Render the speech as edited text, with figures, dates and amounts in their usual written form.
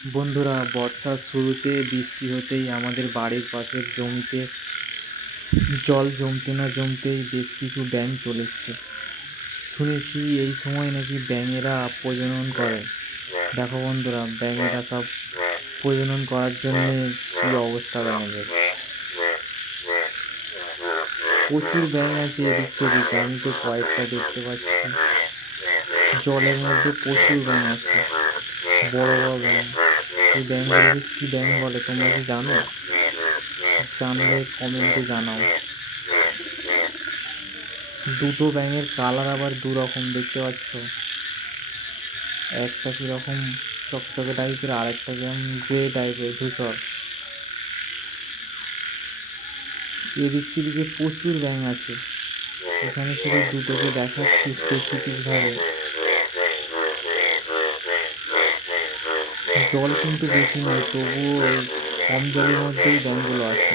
বন্ধুরা, বর্ষার শুরুতে বৃষ্টি হতেই আমাদের বাড়ির পাশের জমিতে জল জমতে না জমতেই বেশ কিছু ব্যাঙ চলে এসছে। শুনেছি এই সময় নাকি ব্যাঙেরা প্রজনন করে। দেখো বন্ধুরা, ব্যাঙেরা সব প্রজনন করার জন্যে কি অবস্থা ব্যাঙেদের। প্রচুর ব্যাঙ আছে এদিক সেদিক, আমি তো কয়েকটা দেখতে পাচ্ছি। জলের মধ্যে প্রচুর ব্যাঙ আছে, বড় বড় ব্যাঙ। এই ব্যাঙগুলোকে কি ব্যাঙ বলে তোমরা কি জানো? জানলে কমেন্টে জানাও। দুটো ব্যাঙের কালার আবার দু রকম, দেখতে পাচ্ছ? একটা কিরকম চকচকে টাইপের, আর একটা কিরকম গ্রে টাইপের, ধূসর। এদিক সেদিকে প্রচুর ব্যাঙ আছে, এখানে শুধু দুটোকে দেখাচ্ছি স্পেসিফিক ভাবে। জল কিন্তু বেশি নেই, তবুও এই কম জলের মধ্যেই ব্যাঙগুলো আছে।